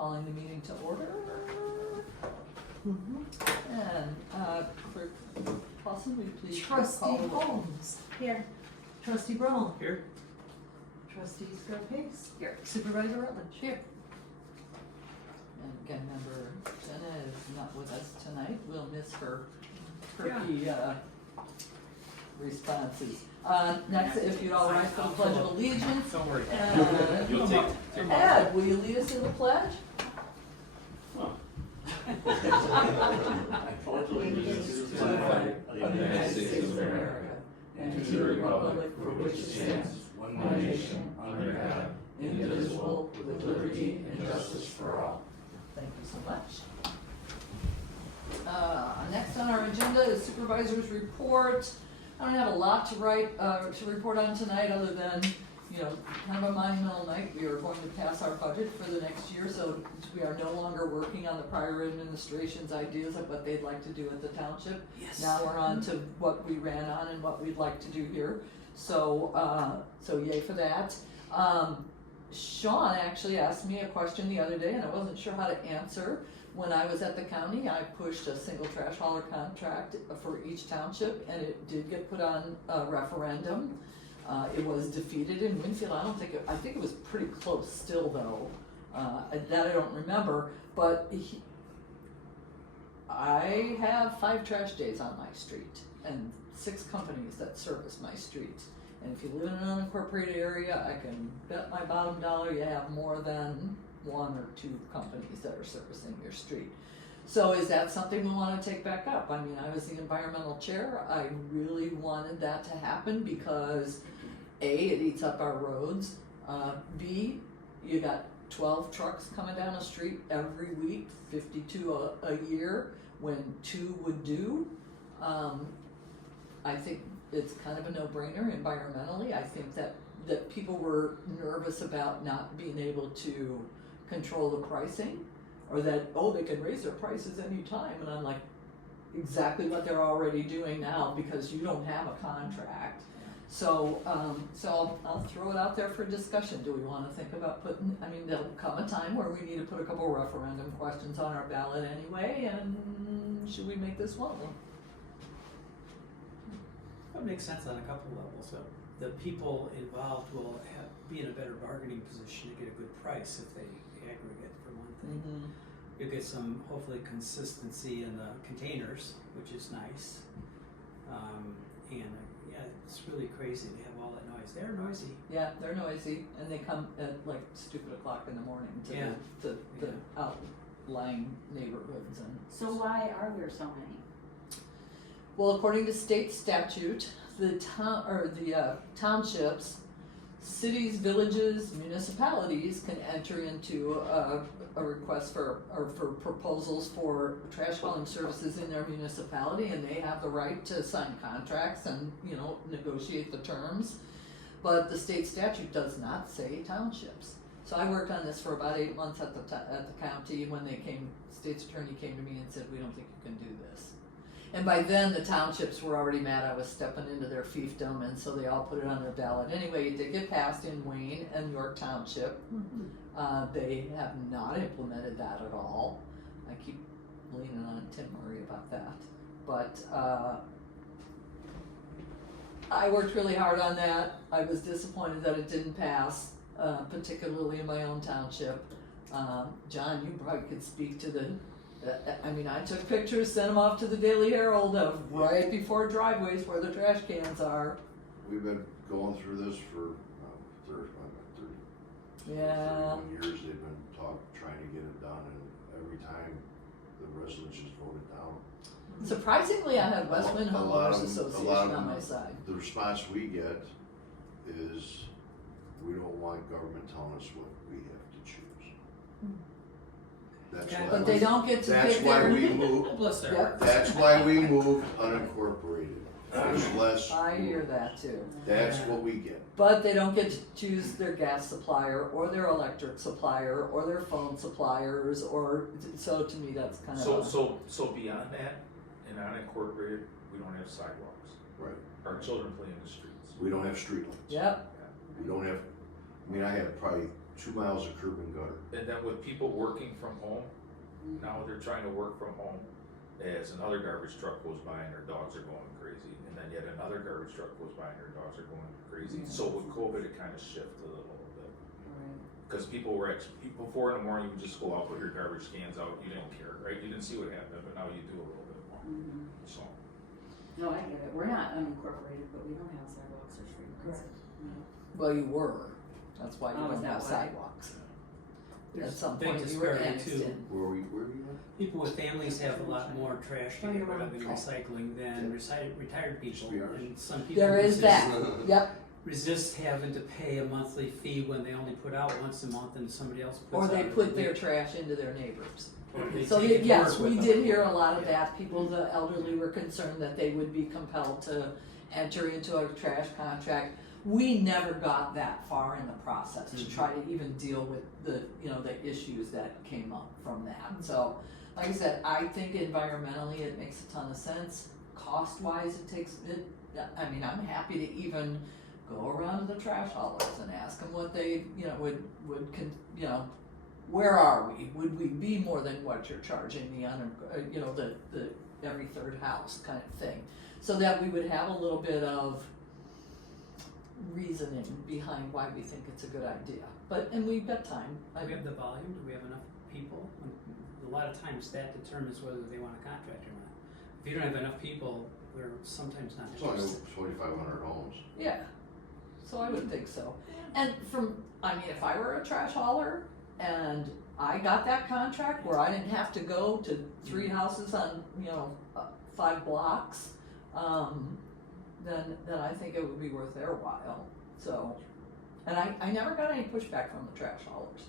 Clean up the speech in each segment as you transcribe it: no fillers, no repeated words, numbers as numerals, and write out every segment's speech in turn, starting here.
calling the meeting to order. And, Clerk Paulson, will you please call Trustee the roll? Holmes. Here. Trustee Brown. Here. Trustee Scarpace. Here. Supervisor Rutledge. Here. And again, member Jenna is not with us tonight. We'll miss her perky, responses. Next, if you'd all rise for the Pledge of Allegiance. Don't worry. You'll take Ed, will you lead us in the pledge? I pledge allegiance to the flag of the United States of America and to the republic for which it stands, one nation, under God, indivisible, with liberty and justice for all. Thank you so much. Next on our agenda is supervisor's report. I don't have a lot to report on tonight, other than, kind of a monumental night. We are going to pass our budget for the next year, so we are no longer working on the prior administration's ideas of what they'd like to do at the township. Yes. Now we're on to what we ran on and what we'd like to do here. So yay for that. Sean actually asked me a question the other day, and I wasn't sure how to answer. When I was at the county, I pushed a single trash hauler contract for each township, and it did get put on a referendum. It was defeated in Winfield. I think it was pretty close still though. That I don't remember, but I have 5 trash days on my street and 6 companies that service my street. And if you live in an unincorporated area, I can bet my bottom dollar you have more than 1 or 2 companies that are servicing your street. So is that something we want to take back up? I mean, I was the environmental chair. I really wanted that to happen because A, it eats up our roads. B, you got 12 trucks coming down the street every week, 52 a year, when 2 would do. I think it's kind of a no-brainer environmentally. I think that people were nervous about not being able to control the pricing, or that, they can raise their prices anytime. And I'm like, exactly what they're already doing now, because you don't have a contract. So I'll throw it out there for discussion. Do we want to think about there'll come a time where we need to put a couple referendum questions on our ballot anyway, and should we make this one of them? That makes sense on a couple levels. So the people involved will be in a better bargaining position to get a good price if they aggregate, for one thing. Mm-hmm. You'll get some, hopefully, consistency in the containers, which is nice. It's really crazy. They have all that noise. They're noisy. Yeah, they're noisy, and they come at like stupid o'clock in the morning to the outlying neighborhoods. And So why are there so many? well, according to state statute, the townships, cities, villages, municipalities can enter into a request for proposals for trash hauling services in their municipality, and they have the right to sign contracts and negotiate the terms. But the state statute does not say townships. So I worked on this for about 8 months at the county when state's attorney came to me and said, we don't think you can do this. And by then the townships were already mad I was stepping into their fiefdom, and so they all put it on their ballot. Anyway, it did get passed in Wayne and York Township. They have not implemented that at all. I keep leaning on Tim Murray about that. But I worked really hard on that. I was disappointed that it didn't pass, particularly in my own township. John, you probably could speak to I took pictures, sent them off to the Daily Herald of right before driveways where the trash cans are. We've been going through this for 31 years. They've been trying to get it done, and every time the residents just voted down. Surprisingly, I had Westland A lot Homeowners of Association them, on my side. The response we get is, we don't want government telling us what we have to choose. That's why But they don't get to pick why their. we moved. Bless their Yep. hearts. That's why we moved unincorporated. There's less. I hear that too. That's what we get. But they don't get to choose their gas supplier or their electric supplier or their phone suppliers, so to me that's kind of. So beyond that, in unincorporated, we don't have sidewalks. Right. Our children play in the streets. We don't have streetlights. Yep. We don't have, I have probably 2 miles of curb and gutter. And then with people working from home, now they're trying to work from home, as another garbage truck goes by and their dogs are going crazy, and then yet another garbage truck goes by and their dogs are going crazy. So with COVID, it kind of shifted a little bit. Cause people were before in the morning, you just go out, put your garbage cans out, you didn't care, right? You didn't see what happened, but now you do a little bit more, so. No, I get it, we're not unincorporated, but we don't have sidewalks or streetlights. Well, you were, that's why you Oh, is don't that have why? sidewalks. At There's some big point, you were disparity annexed too. in. Where were you at? People with families have a lot more trash to get rid of in recycling than retired people, Just be honest. and some people There is that, yep, resist having to pay a monthly fee when they only put out once a month and somebody else puts or out. they every put their week. trash into their neighbors. Or they So take it to yes, work we with did them. hear a lot of that, people, the elderly were concerned that they would be compelled to enter into a trash contract. We never got that far in the process to try to even deal with the, the issues that came up from that. So, like I said, I think environmentally it makes a ton of sense, cost-wise I'm happy to even go around to the trash haulers and ask them what they, where are we? Would we be more than what you're charging me on, the every third house kind of thing? So that we would have a little bit of reasoning behind why we think it's a good idea. And we've got time. Do we have the volume? Do we have enough people? A lot of times that determines whether they want a contract or not. If you don't have enough people, they're sometimes not It's only interested. 2,500 homes. Yeah, so I would think so. And if I were a trash hauler and I got that contract where I didn't have to go to 3 houses on, 5 blocks, then I think it would be worth their while. So, and I never got any pushback from the trash haulers.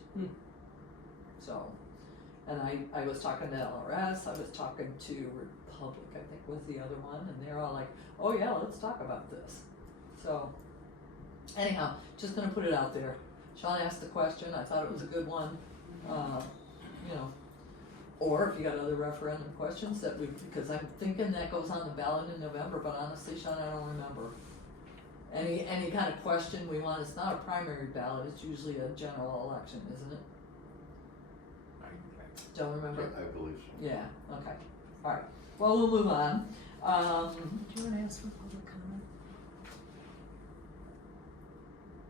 So, and I was talking to LRS, I was talking to Republic, I think was the other one, and they're all like, oh yeah, let's talk about this. So, anyhow, just gonna put it out there. Sean asked the question, I thought it was a good one. Or if you got other referendum questions because I'm thinking that goes on the ballot in November, but honestly, Sean, I don't remember. Any kind of question we want, it's not a primary ballot, it's usually a general election, isn't it? Don't remember? I believe so. Yeah, okay, alright, well, we'll move on. Do you wanna ask for public comment?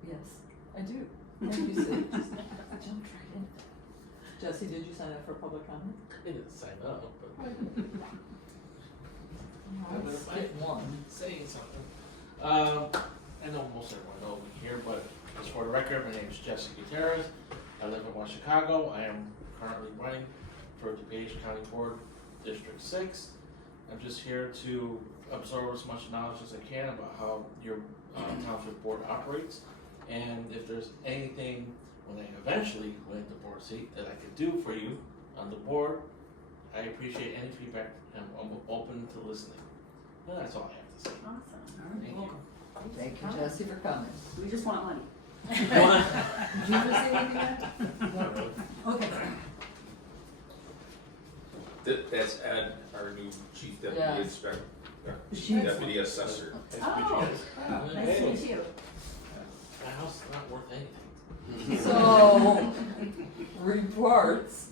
Yes, I do, thank you, Sid, just jumped right in. Jesse, did you sign up for public comment? I didn't sign up, but I'll skip one. saying something. I know most everyone knows me here, but just for the record, my name is Jesse Gutierrez. I live in West Chicago. I am currently running for DuPage County Board District 6. I'm just here to absorb as much knowledge as I can about how your township board operates, and if there's anything when I eventually win the board seat that I could do for you on the board, I appreciate any feedback and I'm open to listening. And that's all I have to say. Awesome, Thank alright, you. Thank you, Jesse, for coming. we just want money. Did you want to say anything yet? Not really. Okay. That's Ed, our new chief deputy Yeah. inspector, Chief. deputy assessor. Oh, wow, nice to meet you. My house is not worth anything. So, reports,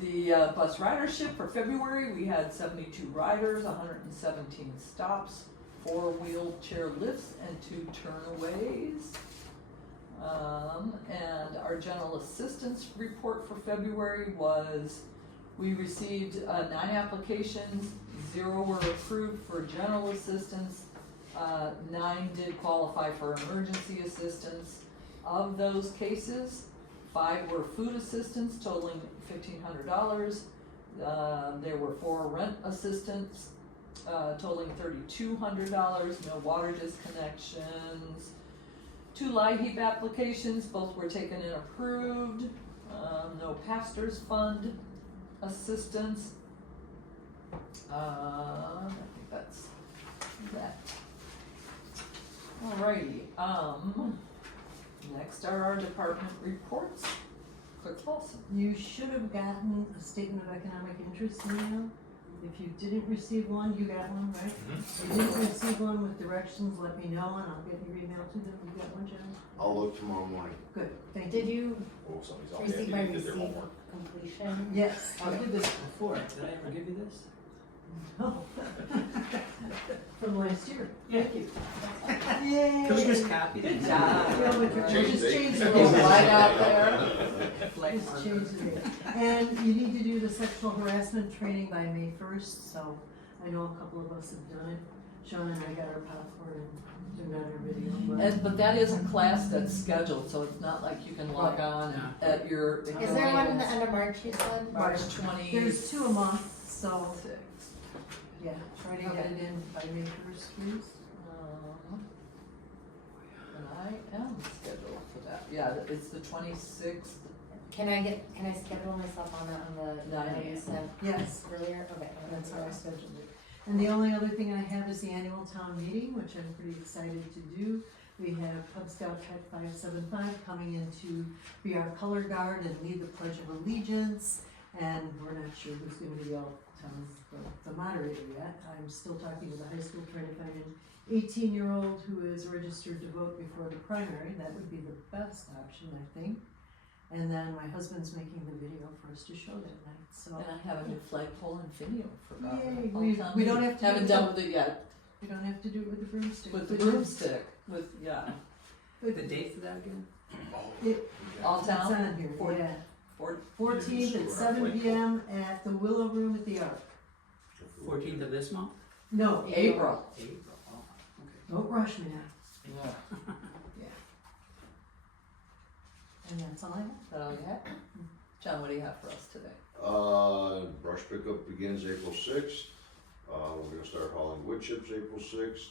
the bus ridership for February, we had 72 riders, 117 stops, 4 wheelchair lifts, and 2 turnaways. And our general assistance report for February was, we received 9 applications, 0 were approved for general assistance, 9 did qualify for emergency assistance. Of those cases, 5 were food assistance totaling $1,500. There were 4 rent assistants totaling $3,200. No water disconnections. 2 light heap applications, both were taken and approved. No pastor's fund assistance. I think that's that. Alrighty, next are our department reports. Clerk Paulson. You should have gotten a statement of economic interest email. if you didn't receive one, you got one, right? If you didn't receive one with directions, let me know and I'll get your email to them. You got one, John? I'll look tomorrow morning. Good, thank you. Did you Oh, somebody's all receive happy my they did their receipt homework. completion? Yes. I did this before, did I ever give you this? Oh. From last year. Yeah. Thank you. Yay. Can we just copy Good it? job. Yeah, but you're- Change just date. change A the little date. light out there. Just change the date. And you need to do the sexual harassment training by May first, so I know a couple of us have done it. Sean and I got our popcorn and turned on our video, but. But that is a class that's scheduled, so it's not like you can log on at your. Is there one in the end of March, you said? March 20. There's 2 a month, so, yeah, try to get it in by May first, please. And I am scheduled for that. Yeah, it's the 26th. Can I schedule myself on the 9 that you a.m. said Yes, earlier? Okay. that's how I scheduled it. And the only other thing I have is the annual town meeting, which I'm pretty excited to do. We have Cub Scout Tech 575 coming in to be our color guard and lead the Pledge of Allegiance. And we're not sure who's gonna be all the moderator yet. I'm still talking to the high school, trying to find an 18-year-old who is registered to vote before the primary. That would be the best option, I think. And then my husband's making the video for us to show that night, so. And I have a new flagpole and finial for Yay, hometown we don't meeting. have to Haven't do done with it yet, We don't have to do it with the broomstick. with the which is- broomstick, yeah. The date for that again? All It's town, on here, Four- yeah. or 14th at 7 p.m. at the Willow Room at the Ark. 14th of this month? No, April. April, oh, okay. don't rush me now. Yeah. And that's all I have. Is that all you have? John, what do you have for us today? Brush pickup begins April 6th. We're gonna start hauling wood chips April 6th.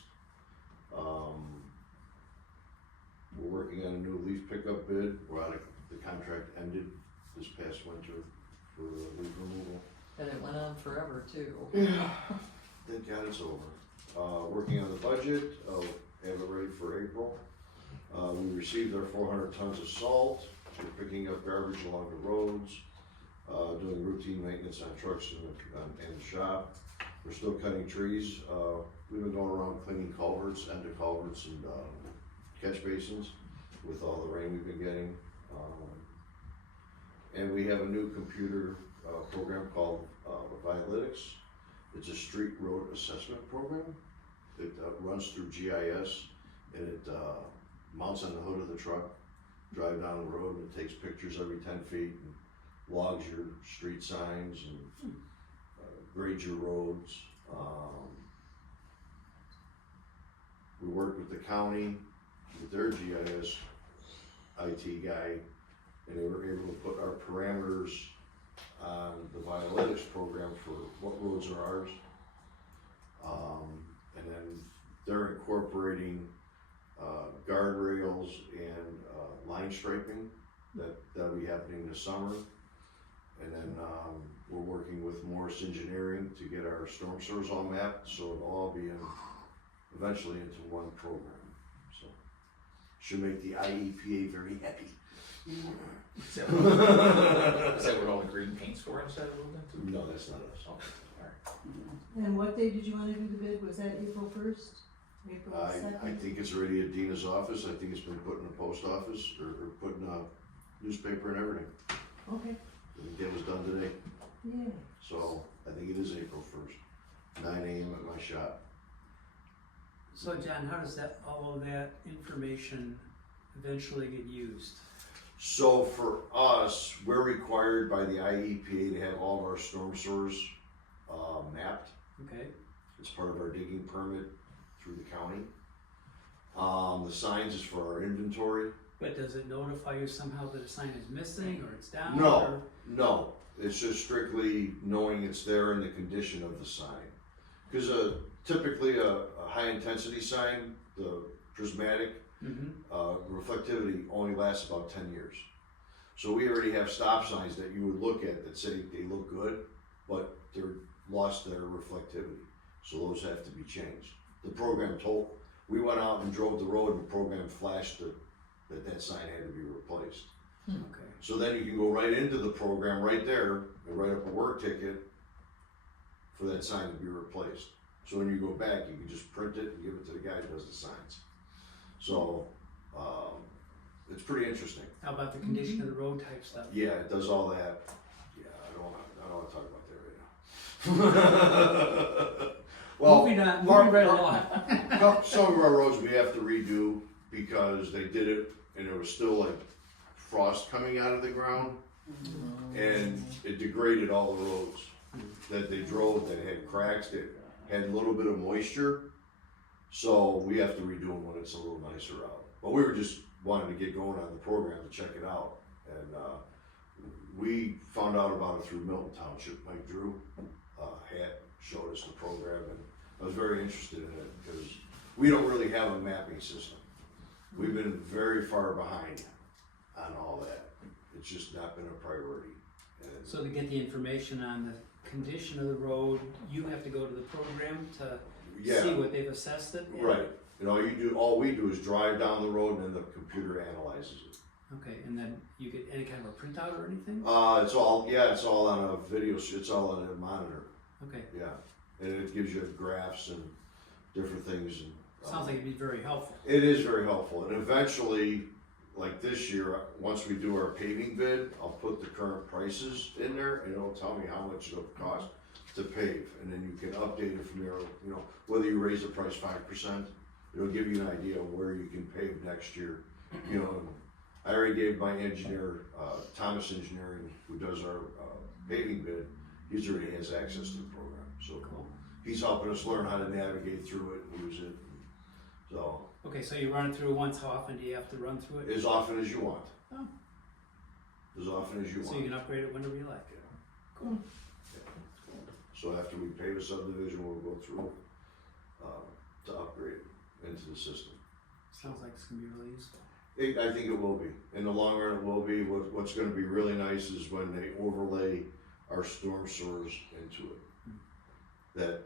We're working on a new leaf pickup bid. The contract ended this past winter for leaf removal. And it went on forever too. Thank God it's over. Working on the budget, have it ready for April. We received our 400 tons of salt. We're picking up garbage along the roads, doing routine maintenance on trucks in the shop. We're still cutting trees. We've been going around cleaning culverts, end of culverts and catch basins with all the rain we've been getting. And we have a new computer program called Violytics. It's a street road assessment program. It runs through GIS and it mounts on the hood of the truck, drive down the road, and it takes pictures every 10 feet and logs your street signs and grades your roads. We work with the county, with their GIS IT guy, and they were able to put our parameters on the Violytics program for what roads are ours. And then they're incorporating guardrails and line striping that'll be happening this summer. And then we're working with Morris Engineering to get our storm sewers all mapped, so it'll all be eventually into one program. So should make the IEPA very happy. Is that what all the green paint's for inside of it too? No, that's not us. Oh, alright. And what day did you want to do the bid? Was that April 1st? April 2nd? I think it's already at Dina's office. I think it's been put in the post office or put in a newspaper and everything. Okay, I think that was done today. yay. So I think it is April 1st, 9 a.m. at my shop. So John, how does all of that information eventually get used? So for us, we're required by the IEPA to have all of our storm sewers mapped. Okay, It's part of our digging permit through the county. The signs is for our inventory. but does it notify you somehow that a sign is missing or it's down? No, or- no, it's just strictly knowing it's there and the condition of the sign. Because typically a high intensity sign, the prismatic, reflectivity only lasts about 10 years. So we already have stop signs that you would look at that say they look good, but they're lost their reflectivity. So those have to be changed. The program we went out and drove the road and the program flashed that sign had to be replaced. Okay, So then you can go right into the program right there and write up a work ticket for that sign to be replaced. So when you go back, you can just print it and give it to the guy who does the signs. So, it's pretty interesting. How about the condition of the road type stuff? Yeah, it does all that. Yeah, I don't wanna talk about that right now. Well, Moving on, part- moving right part- along. some of our roads we have to redo because they did it and there was still like frost coming out of the ground and it degraded all the roads that they drove that had cracks, that had a little bit of moisture. So we have to redo them when it's a little nicer out. But we were just wanting to get going on the program to check it out. And we found out about it through Milton Township. Mike Drew had showed us the program, and I was very interested in it because we don't really have a mapping system. We've been very far behind on all that. It's just not been a priority. And So to get the information on the condition of the road, you have to go to the program to yeah, see what they've assessed it? right. And all we do is drive down the road and then the computer analyzes it. Okay, and then you get any kind of a printout or anything? It's all on a video, it's all on a monitor, Okay, yeah. And it gives you graphs and different things and. sounds like it'd be very helpful. It is very helpful, and eventually, like this year, once we do our paving bid, I'll put the current prices in there, and it'll tell me how much it'll cost to pave, and then you can update it from there, whether you raise the price 5%, it'll give you an idea of where you can pave next year, I already gave my engineer, Thomas Engineering, who does our, paving bid, he already has access to the program, so Cool. he's helping us learn how to navigate through it and use it, so. Okay, so you run it through once, how often do you have to run through it? As often as you want. Oh. As often as you So want. you can upgrade it whenever you like. Yeah. So after we pave a subdivision, we'll go through, to upgrade into the system. Sounds like it's gonna be really useful. I think it will be. In the long run, it will be. What's gonna be really nice is when they overlay our storm sewers into it. That,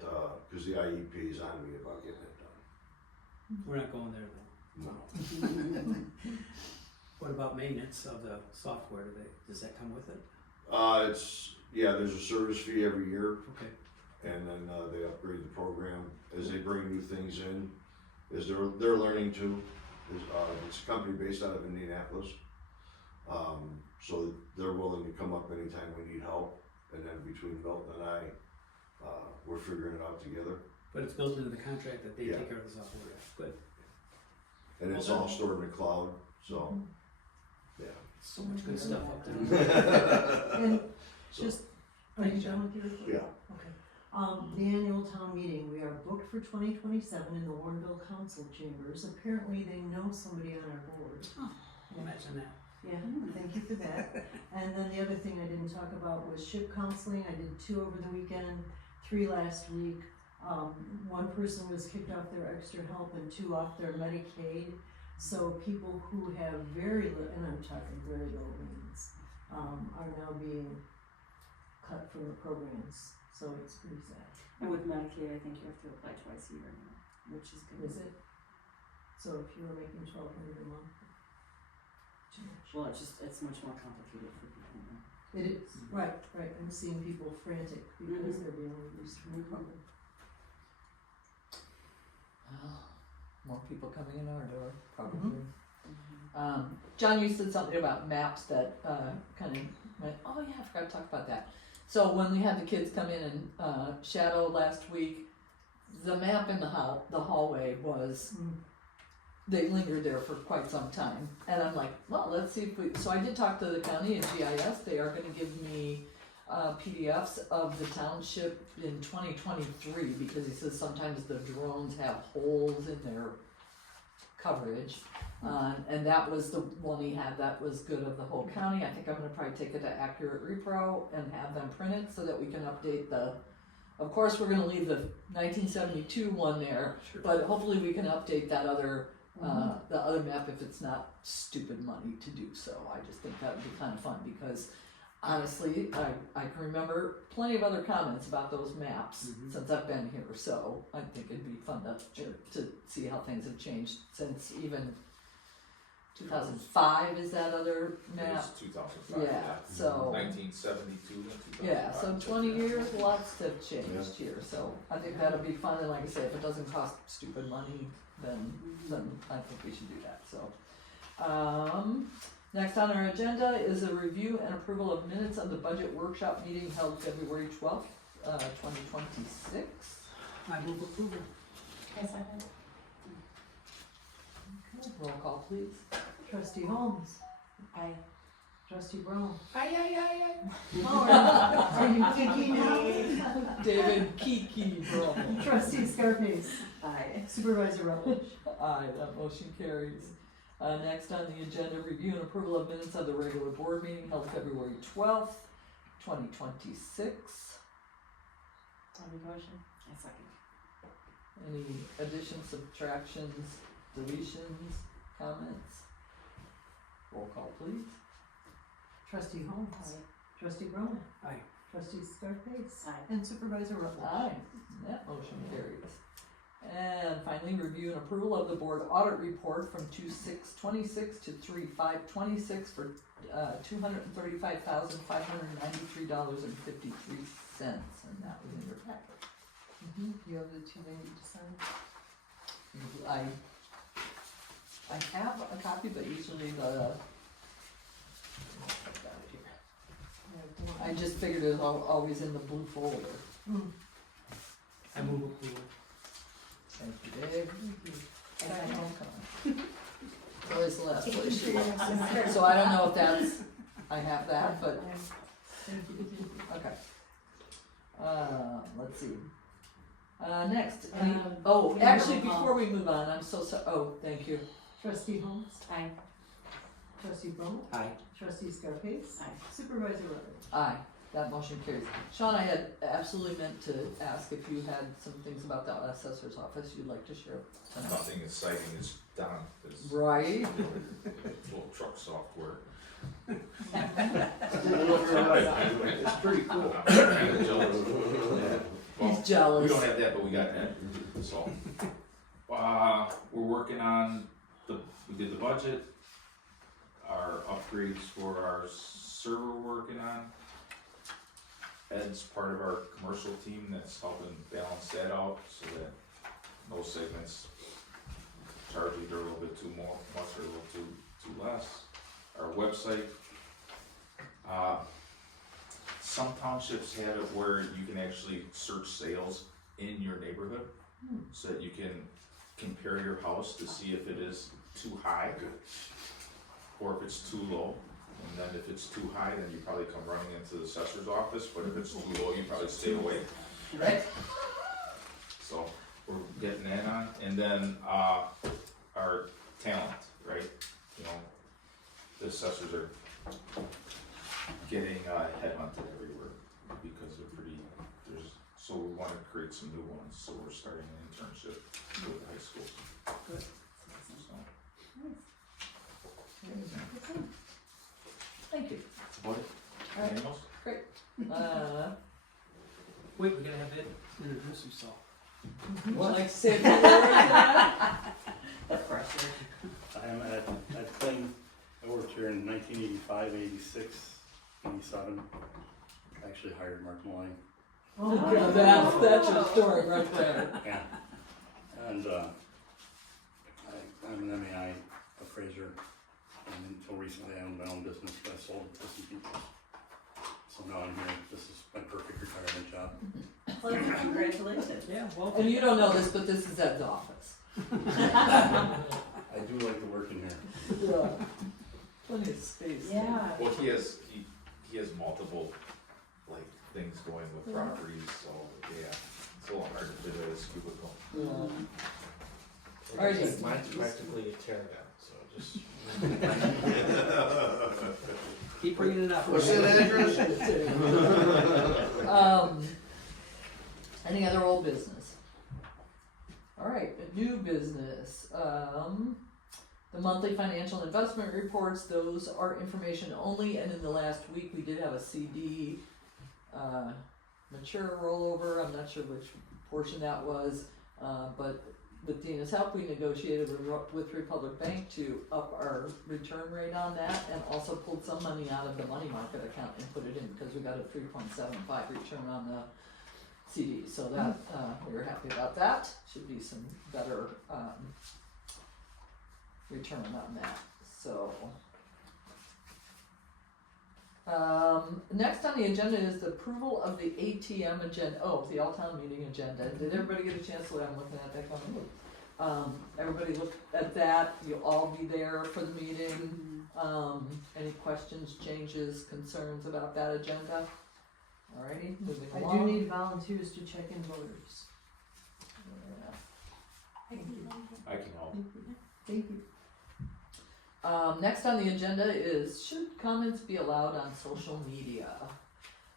cause the IEP is on me about getting it done. We're not going there though. No. What about maintenance of the software? Does that come with it? There's a service fee every year. Okay. And then they upgrade the program as they bring new things in, as they're learning too. It's a company based out of Indianapolis, so they're willing to come up anytime we need help. And then between Milton and I, we're figuring it out together. But it's built into the contract that they Yeah. take care of the software. Good. And it's all stored in the cloud, so yeah. So much good stuff up there. And So, just, are you done with your report? yeah. Okay. The annual town meeting, we are booked for 2027 in the Warrenville Council Chambers. Apparently they know somebody on our board. Imagine that. Yeah, thank you for that. And then the other thing I didn't talk about was ship counseling. I did 2 over the weekend, 3 last week. One person was kicked off their extra help and 2 off their Medicaid. So people who have very little, and I'm talking very low means, are now being cut from the programs. So it's pretty sad. And with Medicaid, I think you have to apply twice a year now, which is good. Is it? So if you were making $1,200 a month, too much. Well, it's much more complicated for people now. It is, right. I'm seeing people frantic because they're being released from the program. More people coming in our door, probably. John, you said something about maps that kind of went, oh yeah, I forgot to talk about that. So when we had the kids come in and shadow last week, the map in the hallway was, they lingered there for quite some time. And I'm like, well, let's see if so I did talk to the county and GIS, they are gonna give me PDFs of the township in 2023 because he says sometimes the drones have holes in their coverage. And that was the one he had that was good of the whole county. I think I'm gonna probably take it to Accurate Repro and have them print it so that we can update of course, we're gonna leave the 1972 one there, Sure. but hopefully we can update that other, the other map if it's not stupid money to do so. I just think that would be kind of fun because honestly, I can remember plenty of other comments about those maps since I've been here, so I think it'd be fun to see how things have changed since even 2005 is that other It map? was 2005, Yeah, so, 1972 and 2005. yeah, so 20 years, lots have changed here, so I think that'll be fun, and like I say, if it doesn't cost stupid money, then I think we should do that, so. Next on our agenda is a review and approval of minutes of the budget workshop meeting held February 12th, 2026. I move approval. Yes, I did. Roll call, please. Trustee Holmes, Aye. trustee Brown. Aye. Oh, are you thinking now? David Kiki, bro. Trustee Scarpace, Aye. supervisor Rutledge. Aye, that motion carries. Next on the agenda, review and approval of minutes of the regular board meeting held February 12th, 2026. Motion. I second. Any additions, subtractions, deletions, comments? Roll call, please. Trustee Holmes, Aye. trustee Brown. Aye. Trustee Scarpace. Aye. And supervisor Rutledge. Aye, that motion carries. And finally, review and approval of the board audit report from 2/6/26 to 3/5/26 for $235,593.53, and that was in your packet. You have the two they need to sign? I have a copy, but usually the, I've got it here. I just figured it was always in the blue folder. I move approval. Thank you, Dave. Second. It's always the last place you want. So I don't know if that's, I have that, but, okay. Let's see. Next, actually, before we move on, I'm so, thank you. Trustee Holmes, Aye. trustee Brown. Aye. Trustee Scarpace. Aye. Supervisor Rutledge. Aye, that motion carries. Sean, I had absolutely meant to ask if you had some things about the assessor's office you'd like to share tonight. Nothing exciting is done, it's Right? little truck software. It's pretty cool. I'm kinda jealous. He's We jealous. don't have that, but we got that, so. We're working on we did the budget, our upgrades for our server we're working on. Ed's part of our commercial team that's helping balance that out, so that those segments charge either a little bit too much or a little too less. Our website, some townships have it where you can actually search sales in your neighborhood, so that you can compare your house to see if it is too high or if it's too low. And then if it's too high, then you probably come running into the assessor's office, but if it's too low, you probably stay away. Right? So we're getting that on, and then our talent, right? You know, the assessors are getting headhunted everywhere because so we wanna create some new ones, so we're starting an internship with the high school. Good. So, Thank you. that's about it. Alright. Anything else? Wait, we gotta have Ed introduce himself. Would you like to say a few words on that? Of course. I'm at Clayton. I worked here in 1985, 86, 87. I actually hired Mark Maloney. Oh, Yeah, that's your story right there. Yeah. And I'm an MAI appraiser. And until recently, I owned my own business, but I sold to some people. So now I'm here. This is my perfect retirement job. Well, congratulations. Yeah, well. And you don't know this, but this is Ed's office. I do like to work in here. Yeah. Plenty of space. Yeah. Well, he has multiple, like, things going with properties, so, yeah, it's a little hard to fit in his cubicle. Yeah. Alright. Mine's practically a tear down, so just. Keep bringing it up. What's that address? Any other old business? Alright, new business, the monthly financial investment reports, those are information only, and in the last week, we did have a CD, mature rollover, I'm not sure which portion that was, but with Dina's help, we negotiated with Republic Bank to up our return rate on that, and also pulled some money out of the money market account and put it in, because we got a 3.75 return on the CD, so that, we were happy about that. Should be some better, return on that, so. Next on the agenda is the approval of the ATM agenda, the all-town meeting agenda. Did everybody get a chance, what I'm looking at that going, everybody look at that, you'll all be there for the meeting. Any questions, changes, concerns about that agenda? Alrighty, moving I along. do need volunteers to check in voters. Yeah. I can help. Thank you. Next on the agenda is, should comments be allowed on social media?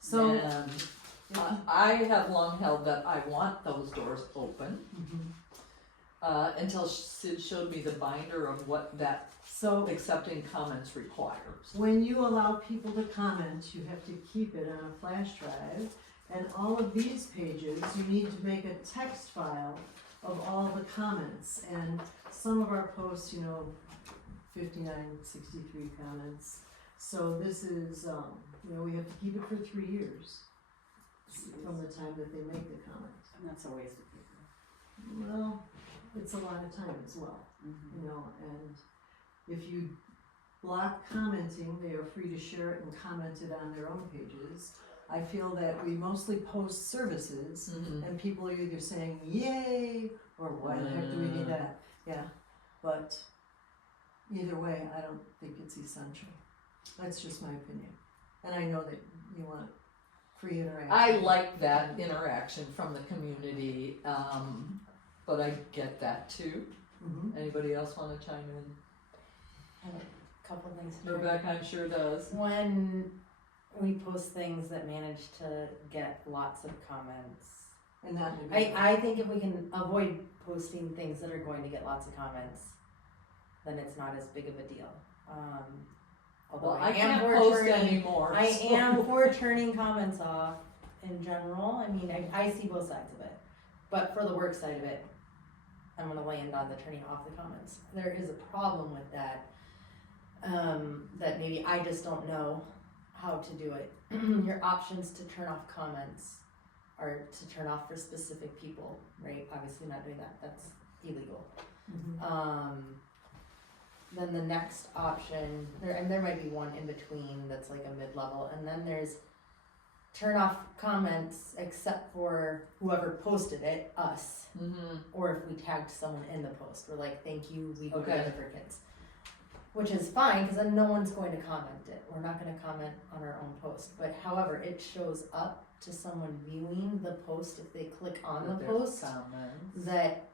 So. And I have long held that I want those doors open, until Sid showed me the binder of what that So accepting comments requires. when you allow people to comment, you have to keep it on a flash drive. And all of these pages, you need to make a text file of all the comments. And some of our posts, 59, 63 comments. So this is, we have to keep it for 3 years from the time that they make the comment. And that's a waste of paper. Well, it's a lot of time as well, and if you block commenting, they are free to share it and comment it on their own pages. I feel that we mostly post services, and people are either saying yay, or why the heck do we need that? Yeah, but either way, I don't think it's essential. That's just my opinion. And I know that you want free interaction. I like that interaction from the community, but I get that too. Anybody else wanna chime in? I have a couple things to share. Rebecca, I'm sure does. When we post things that manage to get lots of comments, And that I think if we can avoid posting things that are going to get lots of comments, then it's not as big of a deal. Although Well, I I am can't for post turning, anymore. I so- am for turning comments off in general. I mean, I see both sides of it, but for the work side of it, I'm gonna land on the turning off the comments. There is a problem with that, that maybe I just don't know how to do it. Your options to turn off comments are to turn off for specific people, right? Obviously not doing that, that's illegal. Then the next option, there might be one in between that's like a mid-level, and then there's turn off comments except for whoever posted it, us, or if we tagged someone in the post, we're like, thank you, we go together for kids. Which is fine, because then no one's going to comment it, we're not gonna comment on our own post, but however, it shows up to someone viewing the post, if they click on the post, that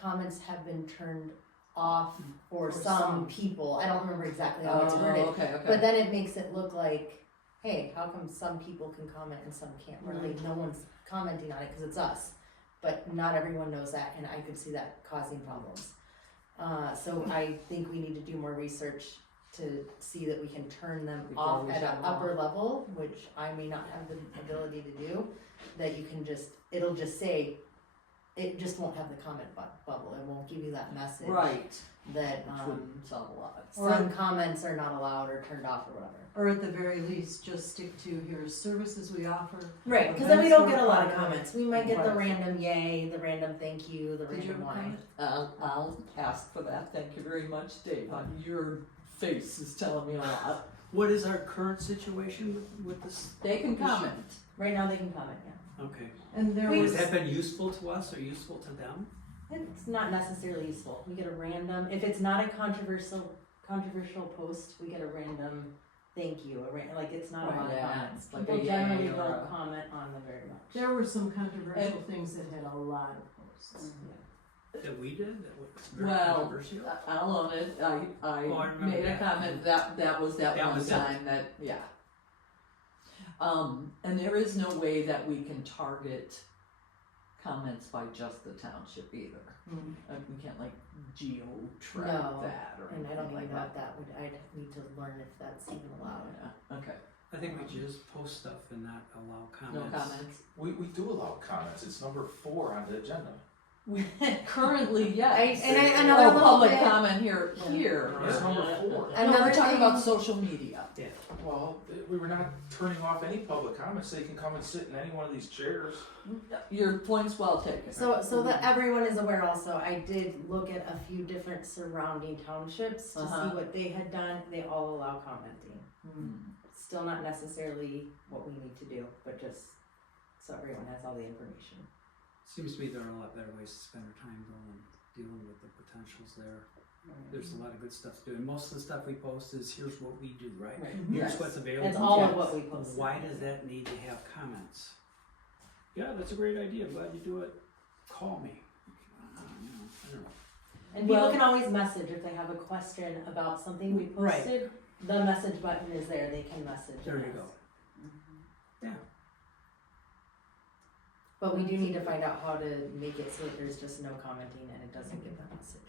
comments have been turned off for some people. I don't remember exactly how it's worded, but then it makes it look like, hey, how come some people can comment and some can't? Really, no one's commenting on it because it's us, but not everyone knows that, and I could see that causing problems. So I think we need to do more research to see that we can turn them off at an upper level, which I may not have the ability to do. That you can it'll just say, it just won't have the comment bubble. It won't give you that message. Right. That Which would solve a lot. some comments are not allowed or turned off or whatever. Or at the very least, just stick to here's services we offer. Right, because then we don't get a lot of Events we're comments. We might get the Right. random yay, the random thank you, the Did you have random a why. comment? I'll ask for that, thank you very much, Dave. Your face is telling me a lot. What is our current situation with this? They can comment. Right now they can comment, yeah. Okay. And there We- was, Has that been useful to us or useful to them? It's not necessarily useful. We get a random, if it's not a controversial post, we get a random thank you, like it's not a lot of Yeah, comments. like a People yay generally or don't a- comment on them very much. there were some controversial things that had a lot of posts. That we did? That was very Well, controversial? I'll own it. I I remember made a that. comment that was that That one was it. time that, yeah. And there is no way that we can target comments by just the township either. We can't like geo-track No, that or And I anything don't like even know that. if that would, I'd need to learn if that's even allowed. Yeah, okay, I think we just post stuff and not allow no comments. comments? We do allow comments, it's number 4 on the agenda. Currently, yes. another Oh, little public bit- comment here. That's number 4. No, Another we're talking thing- about social media. Well, we were not turning off any public comments, they can come and sit in any one of these chairs. Your point's well taken. So that everyone is aware also, I did look at a few different surrounding townships to Uh-huh. see what they had done. They all allow commenting. Mm. Still not necessarily what we need to do, but just so everyone has all the information. Seems to me there are a lot better ways to spend our time though than dealing with the potentials there. There's a lot of good stuff to do, and most of the stuff we post is, here's what we do, right? Right. Here's Yes. what's available. It's all Yes. of what we posted. Why does that need to have comments? Yeah, that's a great idea, glad you do it, call me. I don't know. And people Well- can always message if they have a question about something we Right. posted. The message button is there, they can message. There you us. go. Yeah. But we do need to find out how to make it so that there's just no commenting and it doesn't give that message.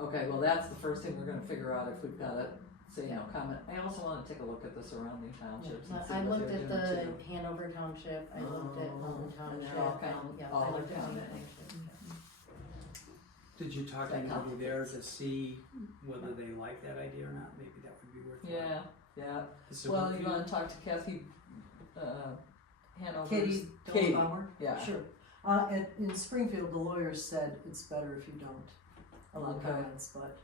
Okay, well, that's the first thing we're gonna figure out if we've got it, say, comment. I also wanna take a look at the surrounding townships and see I what looked they're at doing the too. Hanover Township, I looked at Mountain and Township, they're all kind- yeah, all I looked at kind Mountain of- Township. Did you talk to That anybody there complicates. to see whether they like that idea or not? Maybe that would be worthwhile. Yeah. Is it Well, worth you you? wanna talk to Kathy, Hanover's? Katie Katie, Dollenbauer? yeah. Sure. In Springfield, the lawyers said it's better if you don't allow Okay. comments, but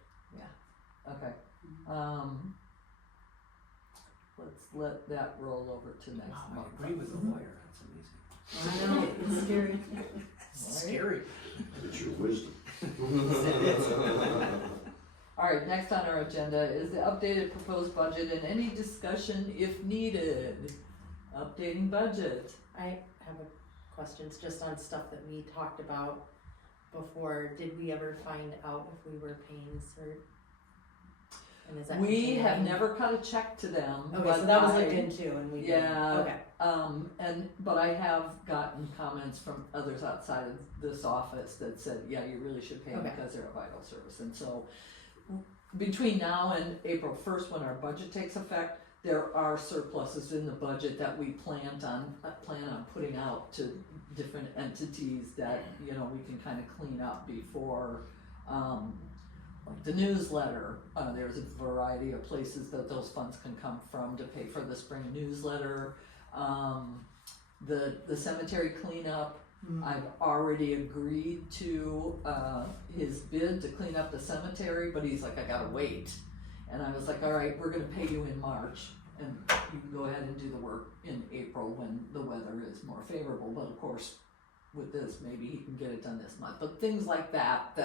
Okay, let's let that roll over to next Wow, month. I agree with the lawyer, that's amazing. I know, it's scary. It's scary. It's your wisdom. Alright, next on our agenda is the updated proposed budget and any discussion if needed. Updating budget. I have a questions just on stuff that we talked about before. Did we ever find out if we were paying CERT? And is that We have continuing? never cut a check to them, Okay, but so that was I- looked into and we didn't. Yeah. Okay. but I have gotten comments from others outside of this office that said, yeah, you really should pay them Okay. because they're a vital service. And so between now and April 1st, when our budget takes effect, there are surpluses in the budget that we plan on putting out to different entities that, we can kind of clean up before, like the newsletter. There's a variety of places that those funds can come from to pay for the spring newsletter. The cemetery cleanup, I've already agreed to his bid to clean up the cemetery, but he's like, I gotta wait. And I was like, all right, we're gonna pay you in March, and you can go ahead and do the work in April when the weather is more favorable. But of course, with this, maybe he can get it done this month. But things like that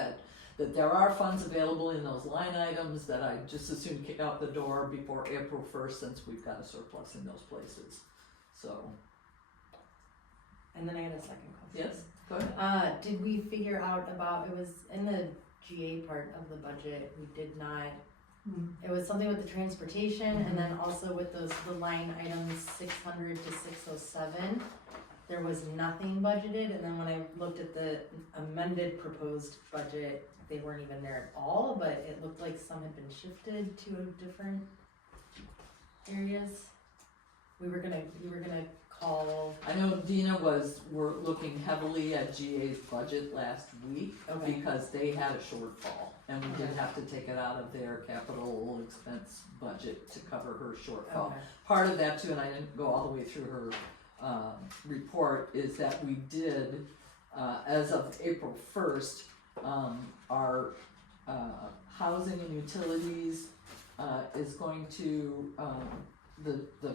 there are funds available in those line items that I just as soon kick out the door before April 1st, since we've got a surplus in those places. So, And then I had a second question. yes, go ahead. Did we figure out about, it was in the GA part of the budget, we did not, it was something with the transportation and then also with the line items 600 to 607. There was nothing budgeted, and then when I looked at the amended proposed budget, they weren't even there at all, but it looked like some had been shifted to different areas. We were gonna call, I know Dina were looking heavily at GA's budget last week Okay. because they had a shortfall. And we did have to take it out of their capital expense budget to cover her shortfall. okay, Part of that too, and I didn't go all the way through her report, is that we did, as of April 1st, our housing and utilities is going to, the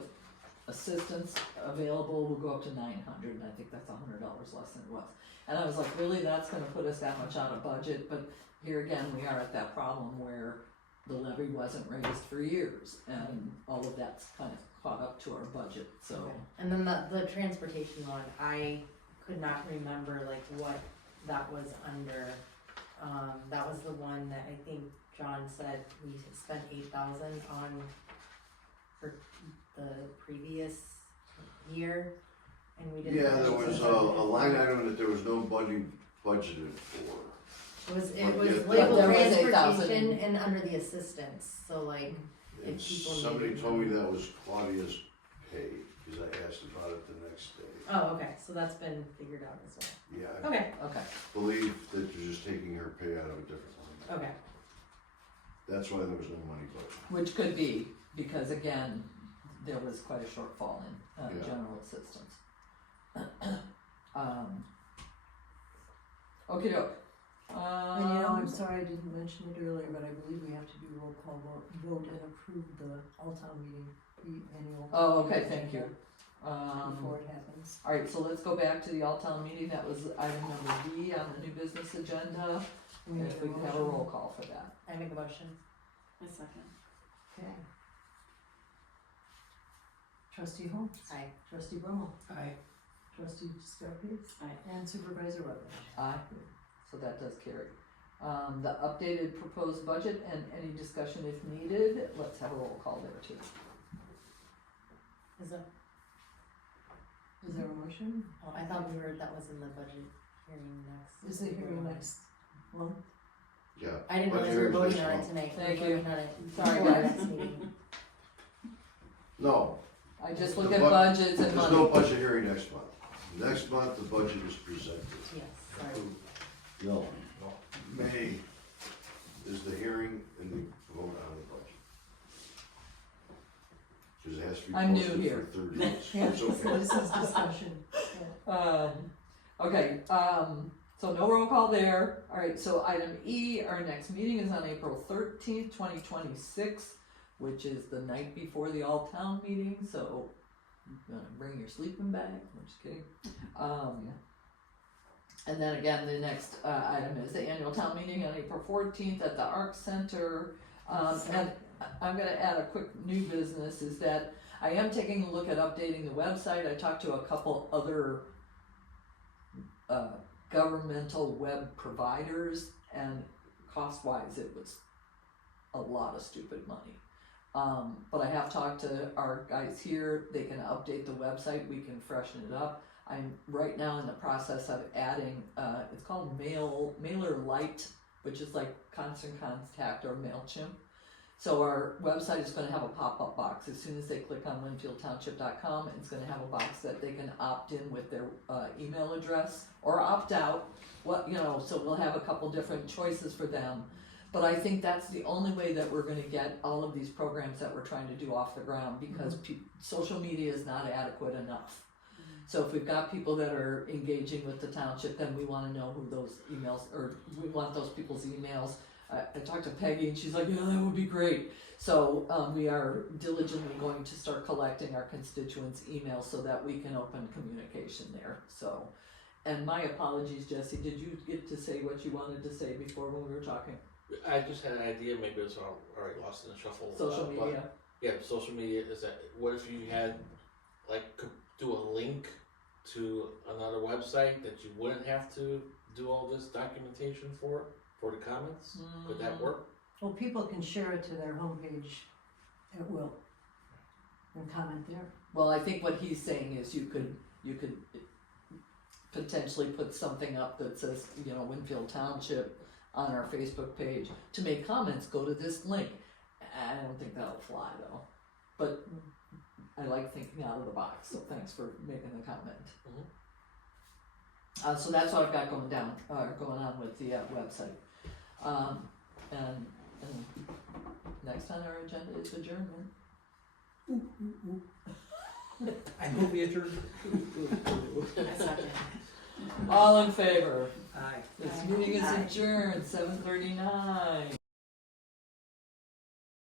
assistance available will go up to 900, and I think that's $100 less than it was. And I was like, really, that's gonna put us that much out of budget? But here again, we are at that problem where the levy wasn't raised for years, and all of that's kind of caught up to our budget, so. okay. And then the transportation one, I could not remember like what that was under. That was the one that I think John said we spent 8,000 on for the previous year, and we didn't. Yeah, there was a line item that there was no budgeted for. It was but yet labeled there was 8,000. transportation and under the assistance, so like, And If people somebody needed told me money. that was Claudia's pay. cause I asked about it the next day. Oh, okay, so that's been figured out as well. Yeah, I Okay, Okay, believe that they're just taking her pay out of a different line. okay. That's why there was no money budgeted. which could be, because again, there was quite a shortfall in, Yeah. general assistance. Okey doke. And you know, I'm sorry I didn't mention it earlier, but I believe we have to do roll call vote and approve the all-town meeting, the annual. Oh, okay, thank you. Before it happens. Alright, so let's go back to the all-town meeting, that was item number B on the new business agenda, We need if we could have a motion. roll call for that. I make a motion. A second. Okay. Trustee Holmes, Aye. trustee Brummel, Aye. trustee Scarpese, Aye. and supervisor Rutledge. Aye, so that does carry. The updated proposed budget and any discussion if needed, let's have a roll call there too. Is it, Is there a motion? oh, I thought that was in the budget hearing next. Is the hearing next month? Yeah. I didn't Budget realize we were hearing's voting next on it month. tonight. Thank We're you. voting on it. Sorry, guys, next meeting. No, I just The look at bu- budgets and there's money. no budget hearing next month. Next month, the budget is presented. Yes, sorry. No, May is the hearing and the vote on the budget. Cause it has to be I'm new posted here. for 30 days. Yeah, It's so okay. this is discussion. Yeah. Okay, so no roll call there. Alright, so item E, our next meeting is on April 13th, 2026, which is the night before the all-town meeting, so bring your sleeping bag. I'm just kidding. And then again, the next item is the annual town meeting on April 14th at the Arc Center. And I'm gonna add a quick new business, is that I am taking a look at updating the website. I talked to a couple other governmental web providers, and cost-wise, it was a lot of stupid money. But I have talked to our guys here, they can update the website, we can freshen it up. I'm right now in the process of adding, it's called MailerLite, which is like Constant Contact or MailChimp. So our website is gonna have a pop-up box. As soon as they click on winfieldtownship.com, it's gonna have a box that they can opt in with their email address or opt out. So we'll have a couple different choices for them. But I think that's the only way that we're gonna get all of these programs that we're trying to do off the ground, because social media is not adequate enough. So if we've got people that are engaging with the township, then we wanna know who those emails, or we want those people's emails. I talked to Peggy and she's like, yeah, that would be great. So we are diligently going to start collecting our constituents' emails so that we can open communication there, so. And my apologies, Jesse, did you get to say what you wanted to say before when we were talking? I just had an idea, maybe it was already lost in the shuffle. Social but- media? Yeah, social media is that, what if you had, could do a link to another website that you wouldn't have to do all this documentation for the comments? Would that work? Well, people can share it to their homepage at will and comment there. Well, I think what he's saying is you could potentially put something up that says, Winfield Township on our Facebook page. To make comments, go to this link. I don't think that'll fly though, but I like thinking out of the box, so thanks for making the comment. So that's what I've got going on with the website. And next on our agenda is adjournment. I move we adjourn. A second. All in favor? Aye. This meeting is adjourned, 7:39.